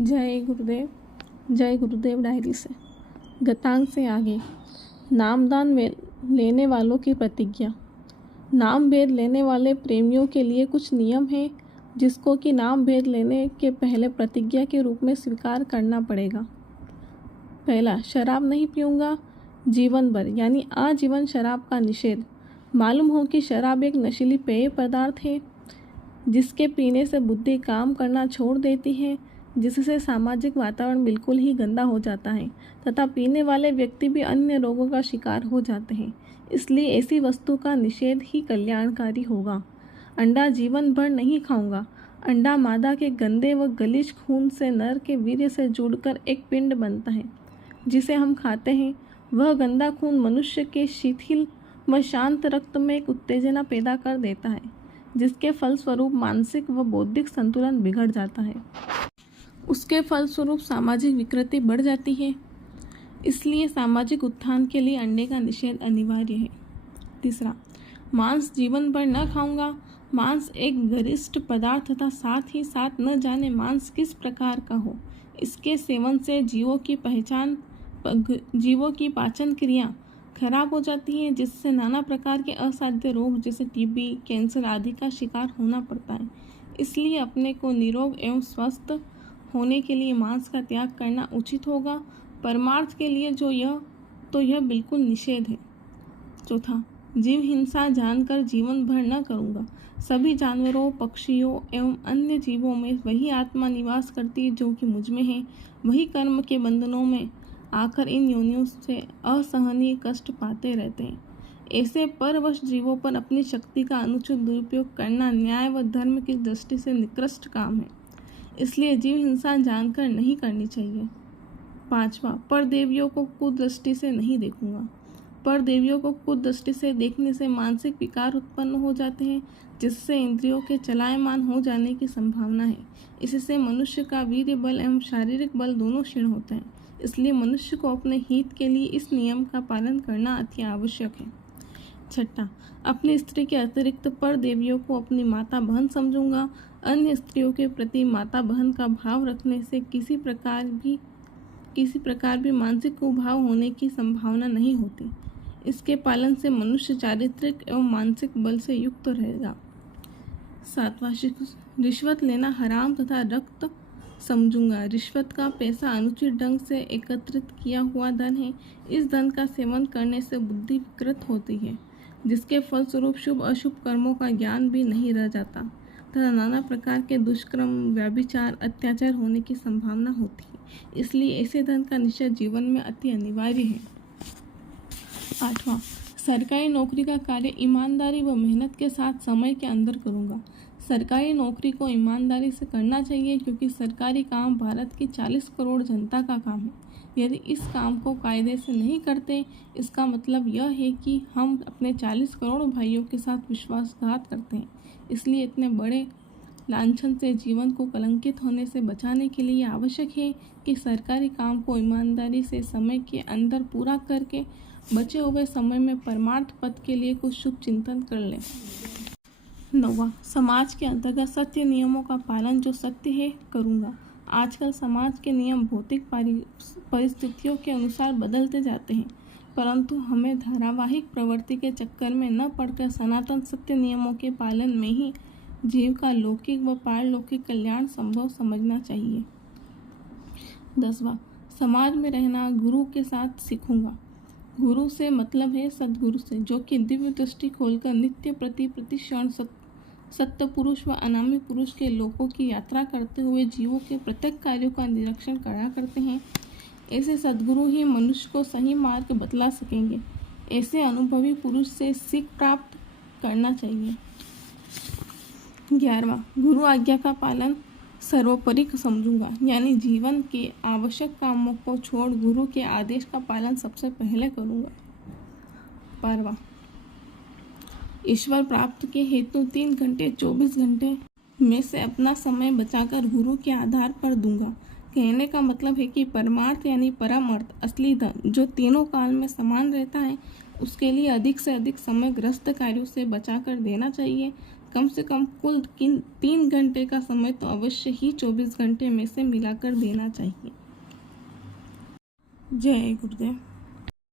जय गुरुदेव। जय गुरुदेव डायरी से गतांक से आगे। नामदान लेने वालों की प्रतिज्ञा। नाम भेद लेने वाले प्रेमियों के लिए कुछ नियम हैं जिसको कि नाम भेद लेने के पहले प्रतिज्ञा के रूप में स्वीकार करना पड़ेगा। पहला, शराब नहीं पीऊँगा जीवन भर, यानी आजीवन शराब का निषेध। मालूम हो कि शराब एक नशीली पेय पदार्थ है जिसके पीने से बुद्धि काम करना छोड़ देती है, जिससे सामाजिक वातावरण बिल्कुल ही गंदा हो जाता है तथा पीने वाले व्यक्ति भी अन्य रोगों का शिकार हो जाते हैं। इसलिए ऐसी वस्तु का निषेध ही कल्याणकारी होगा। अंडा जीवन भर नहीं खाऊंगा। अंडा मादा के गंदे व गलीच खून से नर के वीर्य से जुड़कर एक पिंड बनता है जिसे हम खाते हैं। वह गंदा खून मनुष्य के शिथिल व शांत रक्त में एक उत्तेजना पैदा कर देता है जिसके फलस्वरूप मानसिक व बौद्धिक संतुलन बिगड़ जाता है। उसके फलस्वरूप सामाजिक विकृति बढ़ जाती है। इसलिए सामाजिक उत्थान के लिए अंडे का निषेध अनिवार्य है। तीसरा, मांस जीवन भर न खाऊंगा। मांस एक गरिष्ठ पदार्थ तथा साथ ही साथ न जाने मांस किस प्रकार का हो। इसके सेवन से जीवों की पाचन क्रिया खराब हो जाती है, जिससे नाना प्रकार के असाध्य रोग जैसे टीबी, कैंसर आदि का शिकार होना पड़ता है। इसलिए अपने को निरोग एवं स्वस्थ होने के लिए मांस का त्याग करना उचित होगा। परमार्थ के लिए यह बिल्कुल निषेध है। चौथा, जीव हिंसा जानकर जीवन भर न करूँगा। सभी जानवरों, पक्षियों एवं अन्य जीवों में वही आत्मा निवास करती है जो कि मुझ में है। वही कर्म के बंधनों में आकर इन योनियों से असहनीय कष्ट पाते रहते हैं। ऐसे परवश जीवों पर अपनी शक्ति का अनुचित दुरुपयोग करना न्याय व धर्म की दृष्टि से निकृष्ट काम है। इसलिए जीव हिंसा जानकर नहीं करनी चाहिए। पांचवा, परदेवियों को कुदृष्टि से नहीं देखूंगा। परदेवियों को कुदृष्टि से देखने से मानसिक विकार उत्पन्न हो जाते हैं, जिससे इंद्रियों के चलायमान हो जाने की संभावना है। इससे मनुष्य का वीर्य बल एवं शारीरिक बल दोनों क्षीण होते हैं। इसलिए मनुष्य को अपने हित के लिए इस नियम का पालन करना अति आवश्यक है। छठा, अपनी स्त्री के अतिरिक्त पर देवियों को अपनी माता बहन समझूंगा। अन्य स्त्रियों के प्रति माता बहन का भाव रखने से किसी प्रकार भी मानसिक कुभाव होने की संभावना नहीं होती। इसके पालन से मनुष्य चारित्रिक एवं मानसिक बल से युक्त रहेगा। सातवां, रिश्वत लेना हराम तथा रक्त समझूंगा। रिश्वत का पैसा अनुचित ढंग से एकत्रित किया हुआ धन है। इस धन का सेवन करने से बुद्धि विकृत होती है, जिसके फलस्वरूप शुभ अशुभ कर्मों का ज्ञान भी नहीं रह जाता तथा नाना प्रकार के दुष्कर्म, व्यभिचार, अत्याचार होने की संभावना होती है। इसलिए ऐसे धन का निषेध जीवन में अति अनिवार्य है। आठवां, सरकारी नौकरी का कार्य ईमानदारी व मेहनत के साथ समय के अंदर करूंगा। सरकारी नौकरी को ईमानदारी से करना चाहिए क्योंकि सरकारी काम भारत की 40 करोड़ जनता का काम है। यदि इस काम को कायदे से नहीं करते, इसका मतलब यह है कि हम अपने 40 करोड़ भाइयों के साथ विश्वासघात करते हैं। इसलिए इतने बड़े लांछन से जीवन को कलंकित होने से बचाने के लिए आवश्यक है कि सरकारी काम को ईमानदारी से समय के अंदर पूरा करके बचे हुए समय में परमार्थ पद के लिए कुछ शुभ चिंतन कर लें। 9वां, समाज के अंतर्गत सत्य नियमों का पालन जो सत्य है करूँगा। आजकल समाज के नियम भौतिक परिस्थितियों के अनुसार बदलते जाते हैं, परंतु हमें धारावाहिक प्रवृत्ति के चक्कर में न पड़कर सनातन सत्य नियमों के पालन में ही जीव का लौकिक व पारलौकिक कल्याण संभव समझना चाहिए। 10वां, समाज में रहना गुरु के साथ सीखूंगा। गुरु से मतलब है सद्गुरु से, जो कि दिव्य दृष्टि खोलकर नित्य प्रतिक्षण सत्य पुरुष व अनामी पुरुष के लोकों की यात्रा करते हुए जीवों के प्रत्येक कार्यों का निरीक्षण करा करते हैं। ऐसे सद्गुरु ही मनुष्य को सही मार्ग बतला सकेंगे। ऐसे अनुभवी पुरुष से सीख प्राप्त करना चाहिए। 11वां, गुरु आज्ञा का पालन सर्वोपरि समझूंगा, यानी जीवन के आवश्यक कामों को छोड़ गुरु के आदेश का पालन सबसे पहले करूंगा। 12वां, ईश्वर प्राप्त के हेतु 3 घंटे 24 घंटे में से अपना समय बचाकर गुरु के आधार पर दूंगा। कहने का मतलब है कि परमार्थ यानी परम अर्थ, असली धन जो तीनों काल में समान रहता है, उसके लिए अधिक से अधिक समय ग्रस्त कार्यों से बचाकर देना चाहिए कम से कम कुल 3 घंटे का समय तो अवश्य ही 24 घंटे में से मिलाकर देना चाहिए। जय गुरुदेव।